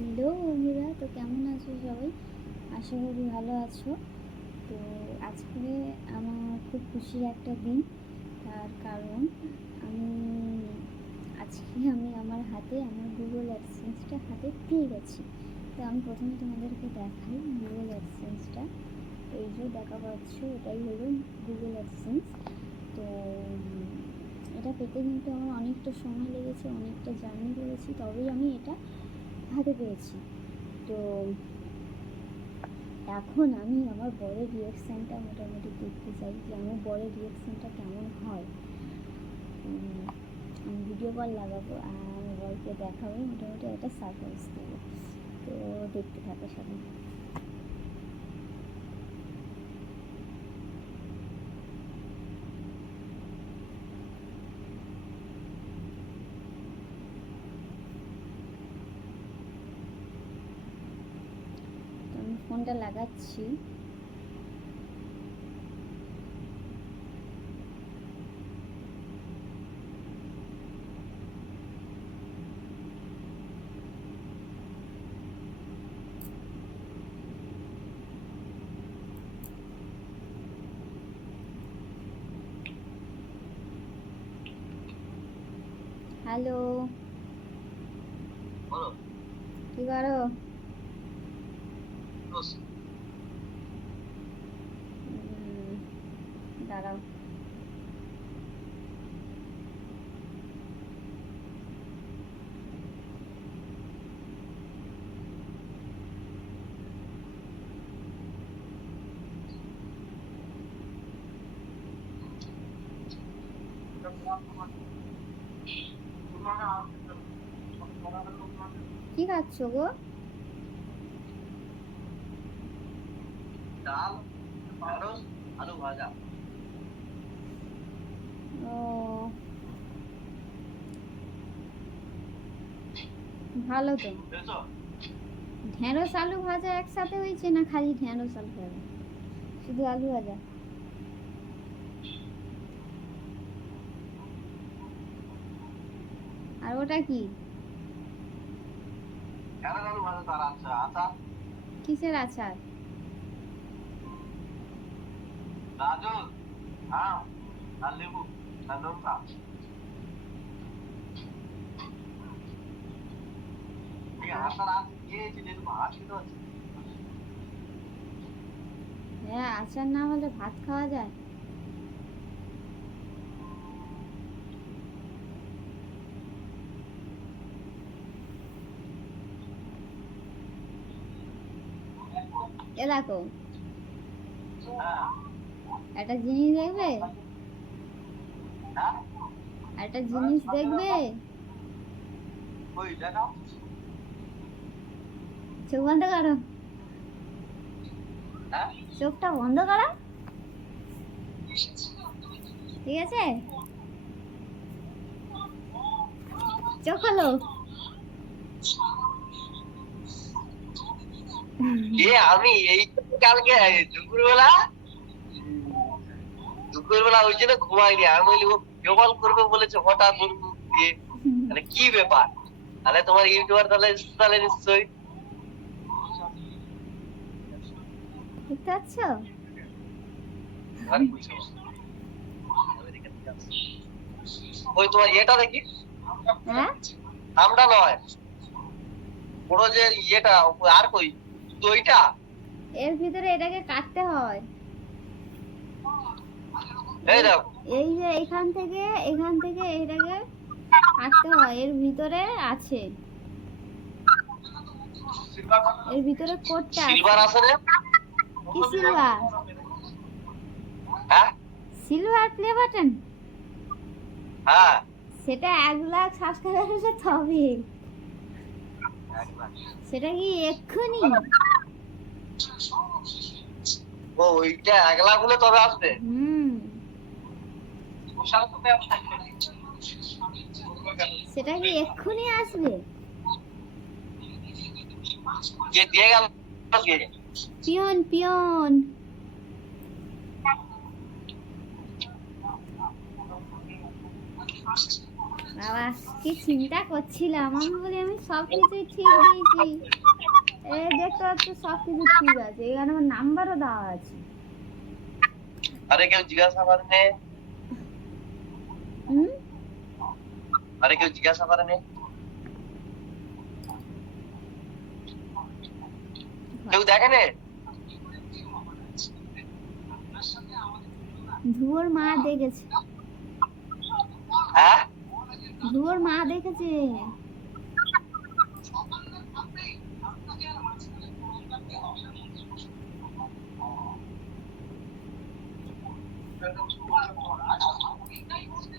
Hello বন্ধুরা, তো কেমন আছো সবাই? আশা করি ভালো আছো। তো আজকে আমার খুব খুশির একটা দিন। তার কারণ আমি আমার হাতে আমার গুগল অ্যাডসেন্সটা হাতে পেয়ে গেছি। তো আমি প্রথমে তোমাদেরকে দেখাই গুগল অ্যাডসেন্সটা। এই যে দেখা পাচ্ছ, এটাই হলো গুগল অ্যাডসেন্স। তো এটা পেতে কিন্তু আমার অনেকটা সময় লেগেছে, অনেকটা জার্নি করেছি, তবেই আমি এটা হাতে পেয়েছি। তো এখন আমি আমার বরের রিয়াকশানটা মোটামুটি দেখতে চাই যে আমার বরের রিয়াকশানটা কেমন হয়। আমি ভিডিও কল লাগাবো আর আমার বরকে দেখাবো, মোটামুটি একটা সারপ্রাইজ দেবো। তো দেখতে থাকে সবাই। তো আমি ফোনটা লাগাচ্ছি। হ্যালো, কি করো? দাঁড়াও। কি খাচ্ছ গো? ডাল, ঢেঁড়স, আলু ভাজা। ও, ভালো তো। ঢেঁড়স আলু ভাজা একসাথে হয়েছে না খালি ঢেঁড়স আলু ভাজা? শুধু আলু ভাজা? আর ওটা কি? আলু ভাজা তার আচার, কিসের আচার? গাজর, আম আর লেবু আর লঙ্কা। হ্যাঁ, আচার না হলে ভাত খাওয়া যায়? এ দেখো, একটা জিনিস দেখবে, একটা জিনিস দেখবে। চোখ বন্ধ করো, চোখটা বন্ধ করো, ঠিক আছে? চোখ খোলো। আমি এই কালকে দুপুরবেলা ওই জন্য ঘুমাইনি। আমি বলি ও ভিডিও কল করবে বলেছে, হঠাৎ তাহলে কি ব্যাপার? তাহলে তোমার ইউটিউবার তাহলে তাহলে নিশ্চয়ই দেখতে পাচ্ছ? ওই তোমার ইয়েটা দেখি, হ্যাঁ, আমটা নয়, পুরো যে ইয়েটা আর কই দইটা। এর ভিতরে এটাকে কাটতে হয়। এই দেখো, এই যে এখান থেকে এটাকে কাটতে হয়, এর ভিতরে আছে, এর ভিতরে কোডটা আছে। সিলভার আছে রে। কি সিলভার? হ্যাঁ সিলভার প্লে বাটন? হ্যাঁ, সেটা 1,00,000 সাবস্ক্রাইবার হলে তবে। সেটা কি এক্ষুনি? ও ওইটা 1,00,000 হলে তবে আসবে। সেটা কি এক্ষুনি আসবে? যে দিয়ে গেল পিয়ন পিয়ন। বাবা কি চিন্তা করছিলাম, আমি বলি আমি সব কিছুই ঠিক দিয়েছি। এই দেখতে পাচ্ছ সব কিছু ঠিক আছে, এখানে আমার নাম্বারও দেওয়া আছে। আরে কেউ জিজ্ঞাসা করেনি? হুম, আরে কেউ জিজ্ঞাসা করেনি? কেউ দেখেনি? ধ্রুবর মা দেখেছে, হ্যাঁ, ধ্রুবর মা দেখেছে।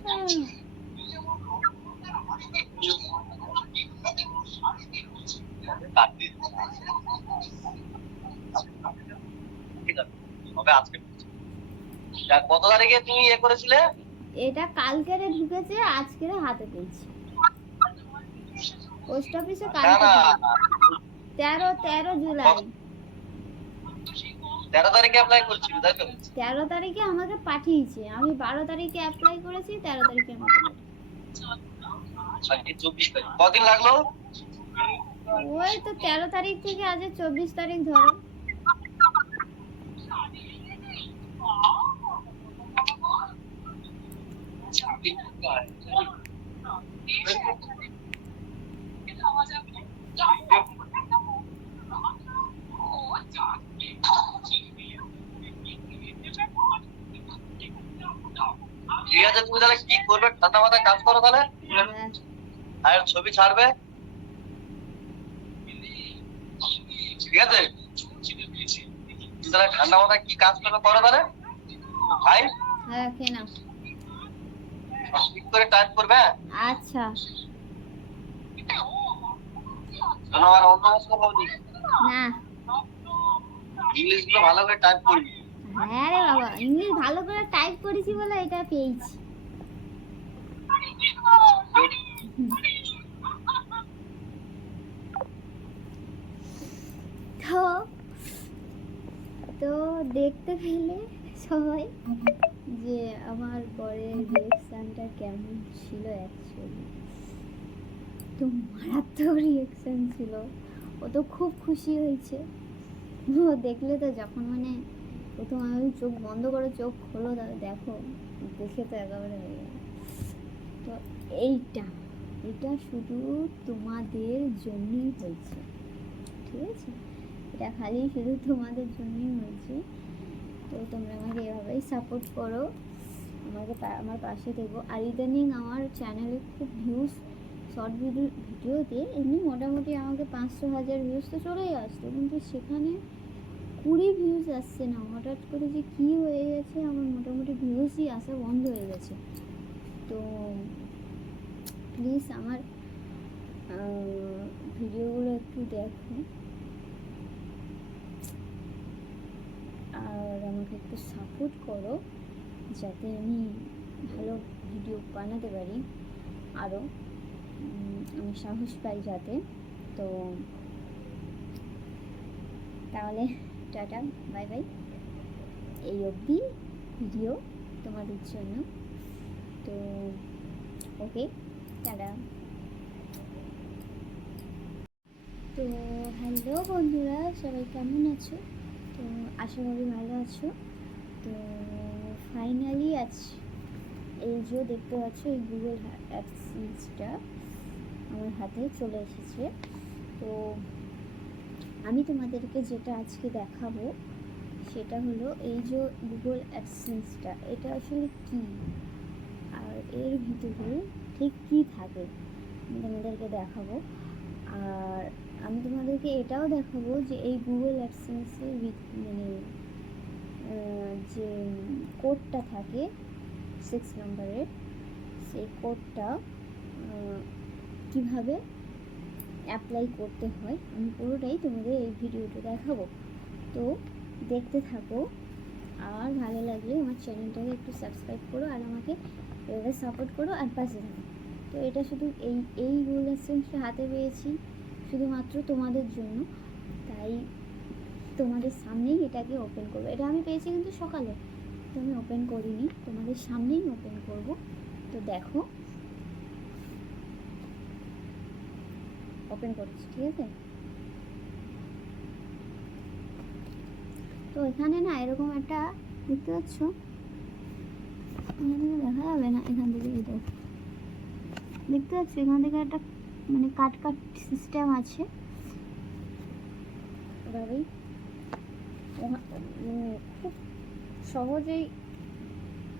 হুম, ঠিক আছে, তবে আজকে কত তারিখে তুমি ইয়ে করেছিলে? এটা কালকেরে ঢুকেছে, আজকেরে হাতে পেয়েছি। পোস্ট অফিসে না কালকে না, ঢুকেছে। 13 জুলাই। 13 তারিখে অ্যাপ্লাই করছিল তাই তো? 13 তারিখে আমাকে পাঠিয়েছে, আমি 12 তারিখে অ্যাপ্লাই করেছি, 13 তারিখে আমাকে আজকে 24 তারিখ, কদিন লাগলো? ওই তো 13 তারিখ থেকে আজ 24 তারিখ ধরো। ঠিক আছে, তুমি তাহলে কি করবে, ঠান্ডা মাথায় কাজ করো তাহলে, হ্যাঁ, আর ছবি ছাড়বে, ঠিক আছে? তুমি তাহলে ঠান্ডা মাথায় কি কাজ করবে করো তাহলে ভাই, হ্যাঁ খেয়ে নাও। ঠিক করে টাইপ করবে, হ্যাঁ? আচ্ছা। যেন আর অন্য মস্ত বৌদি না, ইংলিশ গুলো ভালো করে টাইপ করবি। হ্যাঁ রে বাবা, ইংলিশ ভালো করে টাইপ করেছি বলে এটা পেয়েছি। তো তো দেখতে পেলে সবাই যে আমার পরের রিয়েকশনটা কেমন ছিল। অ্যাকচুয়ালি তো মারাত্মক রিয়েকশন ছিল, ও তো খুব খুশি হয়েছে। ও দেখলে তো যখন মানে প্রথম আমি চোখ বন্ধ করে চোখ খোলো দেখো, দেখে তো একেবারে হয়ে গেল। তো এইটা এটা শুধু তোমাদের জন্যই হয়েছে, ঠিক আছে? এটা খালি শুধু তোমাদের জন্যই হয়েছে। তো তোমরা আমাকে এভাবেই সাপোর্ট করো, আমাকে আমার পাশে থেকো। আর ইদানিং আমার চ্যানেলে খুব ভিউজ, শর্ট ভিডিওতে এমনি মোটামুটি আমাকে 500,000 ভিউজ তো চলেই আসতো, কিন্তু সেখানে 20 ভিউজ আসছে না। হঠাৎ করে যে কী হয়ে গেছে, আমার মোটামুটি ভিউজই আসা বন্ধ হয়ে গেছে। তো প্লিজ আমার ভিডিওগুলো একটু দেখো আর আমাকে একটু সাপোর্ট করো, যাতে আমি ভালো ভিডিও বানাতে পারি, আরও আমি সাহস পাই যাতে। তো তাহলে টাটা, বাই বাই, এই অবধি ভিডিও তোমাদের জন্য। তো ওকে, টাটা। তো হ্যালো বন্ধুরা, সবাই কেমন আছো? তো আশা করি ভালো আছো। তো ফাইনালি আজ এই যে দেখতে পাচ্ছ, এই গুগল অ্যাডসেন্সটা আমার হাতে চলে এসেছে। তো আমি তোমাদেরকে যেটা আজকে দেখাবো সেটা হলো এই যে গুগল অ্যাডসেন্সটা, এটা আসলে কী আর এর ভিতরে ঠিক কী থাকে আমি তোমাদেরকে দেখাবো। আর আমি তোমাদেরকে এটাও দেখাবো যে এই গুগল অ্যাডসেন্সের মানে যে কোডটা থাকে 6 নম্বরের, সেই কোডটা কীভাবে অ্যাপ্লাই করতে হয় আমি পুরোটাই তোমাদের এই ভিডিওটা দেখাবো। তো দেখতে থাকো, আর ভালো লাগলে আমার চ্যানেলটাকে একটু সাবস্ক্রাইব করো আর আমাকে এভাবে সাপোর্ট করো আর পাশে থাকো। তো এটা শুধু এই গুগল অ্যাডসেন্সটা হাতে পেয়েছি শুধুমাত্র তোমাদের জন্য, তাই তোমাদের সামনেই এটাকে ওপেন করবো। এটা আমি পেয়েছি কিন্তু সকালে, তো আমি ওপেন করিনি, তোমাদের সামনেই ওপেন করব। তো দেখো ওপেন করছি, ঠিক আছে? তো এখানে না এরকম একটা দেখতে পাচ্ছ, এখান থেকে দেখা যাবে না, এখান থেকে এই দেখো, দেখতে পাচ্ছ এখান থেকে একটা মানে কাট সিস্টেম আছে, এভাবেই খুব সহজেই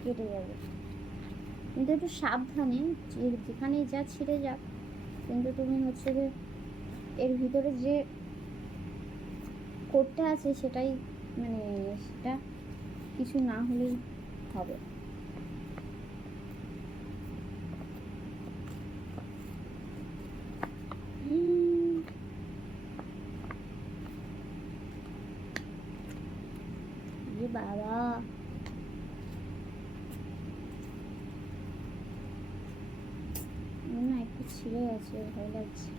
কেটে যাবে, কিন্তু একটু সাবধানে, যেখানেই যা ছিঁড়ে যাক, কিন্তু তুমি হচ্ছে যে এর ভিতরে যে কোডটা আছে সেটাই মানে সেটা কিছু না হলেই হবে। বাবা, না একটু ছিঁড়ে গেছে, ভয় লাগছে।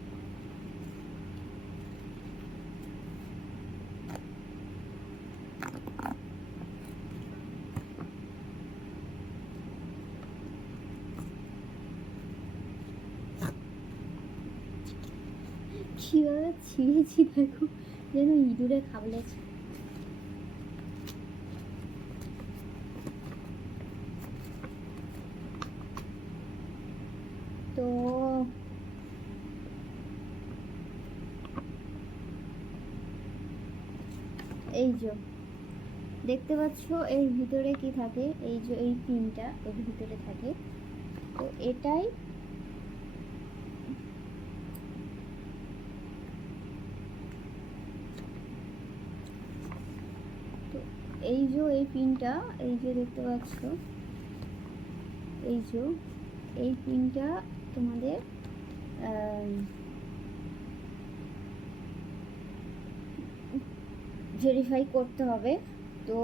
কিভাবে ছিঁড়েছি দেখো, যেন ইঁদুরে খাবলেছে। তো এই যে দেখতে পাচ্ছ এর ভিতরে কি থাকে, এই যে এই পিনটা এর ভিতরে থাকে, তো এটাই তো এই যে এই পিনটা, এই যে দেখতে পাচ্ছ, এই যে এই পিনটা তোমাদের ভেরিফাই করতে হবে। তো